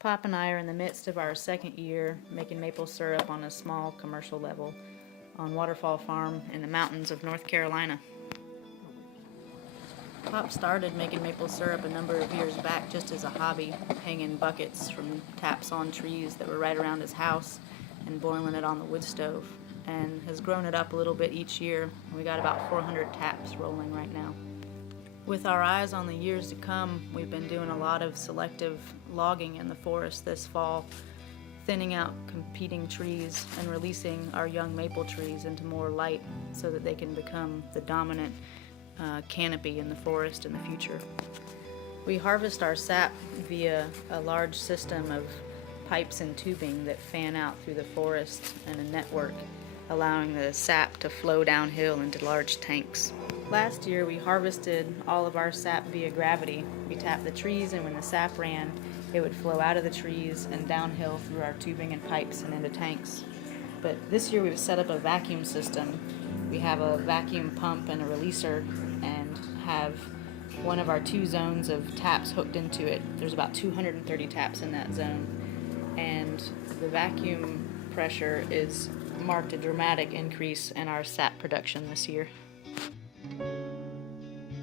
Pop and I are in the midst of our second year making maple syrup on a small commercial level on Waterfall Farm in the mountains of North Carolina. Pop started making maple syrup a number of years back just as a hobby, hanging buckets from taps on trees that were right around his house and boiling it on the wood stove, and has grown it up a little bit each year. We got about 400 taps rolling right now. With our eyes on the years to come, we've been doing a lot of selective logging in the forest this fall, thinning out competing trees and releasing our young maple trees into more light so that they can become the dominant canopy in the forest in the future. We harvest our sap via a large system of pipes and tubing that fan out through the forest in a network, allowing the sap to flow downhill into large tanks. Last year we harvested all of our sap via gravity. We tapped the trees, and when the sap ran, it would flow out of the trees and downhill through our tubing and pipes and into tanks. But this year we've set up a vacuum system. We have a vacuum pump and a releaser, and have one of our 2 zones of taps hooked into it. There's about 230 taps in that zone, and the vacuum pressure is marked a dramatic increase in our sap production this year.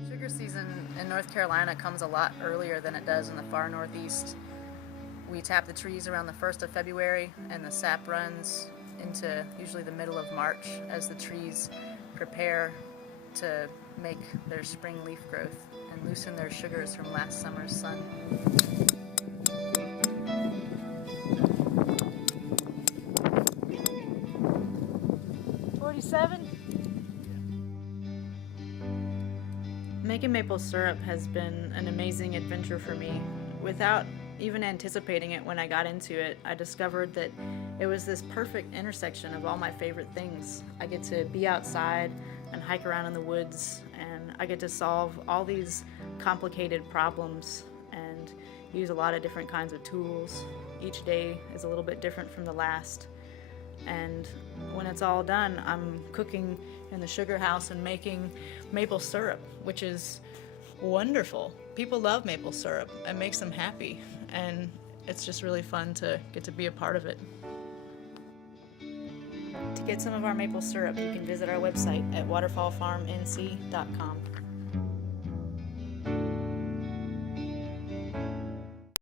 Sugar season in North Carolina comes a lot earlier than it does in the far northeast. We tap the trees around the 1st of February, and the sap runs into usually the middle of March as the trees prepare to make their spring leaf growth and loosen their sugars from last summer's sun. Making maple syrup has been an amazing adventure for me. Without even anticipating it when I got into it, I discovered that it was this perfect intersection of all my favorite things. I get to be outside and hike around in the woods, and I get to solve all these complicated problems and use a lot of different kinds of tools. Each day is a little bit different from the last. And when it's all done, I'm cooking in the sugar house and making maple syrup, which is wonderful. People love maple syrup. It makes them happy, and it's just really fun to get to be a part of it. To get some of our maple syrup, you can visit our website at waterfallfarmnc.com.